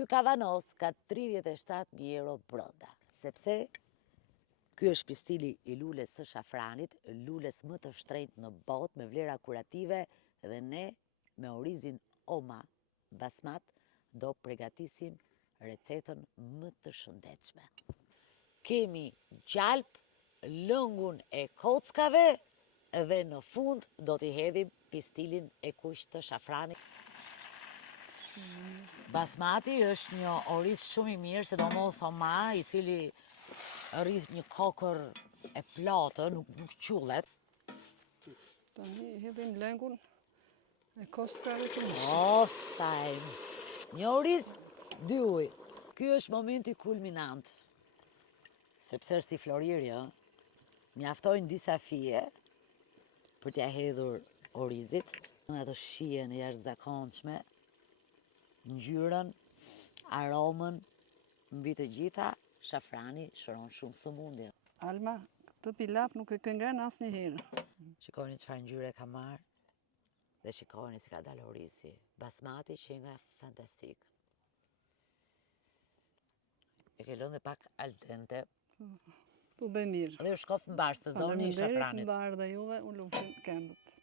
Ky kavanos ka 37.000 euro brenda, sepse ky është pistili i lules së shafranit, lules më të shtrenjtë në botë me vlera kurative dhe ne me orizin Oma Basmat do përgatisim recetën më të shëndetshme. Kemi gjalp, lëngun e kockave dhe në fund do t'i hedhim pistilin e kuq të shafranit. Basmati është një oriz shumë i mirë, sidomos Oma, i cili rris një kokër e platë, nuk qullet. Tani hedhim lëngun e kockave të Stajmë. Një oriz, 2 ujë. Ky është momenti kulminant. Sepse është si florirë, mjaftojnë disa fije për t'ja hedhur orizit, në ato shijen e jashtëzakonshme, ngjyrën, aromën, mbi të gjitha, shafrani shëron shumë sëmundje. Alma, këtë pilaf nuk e ke ngrënë asnjëherë. Shikoni çfarë ngjyre ka marrë dhe shikoni si ka dalë orizi. Basmati që nga fantastik. E ke lënë dhe pak al dente. Tu bëj mirë. Dhe u shkof mbar sezoni i shafranit. Mbar dhe juve, unë lufshin këmbët.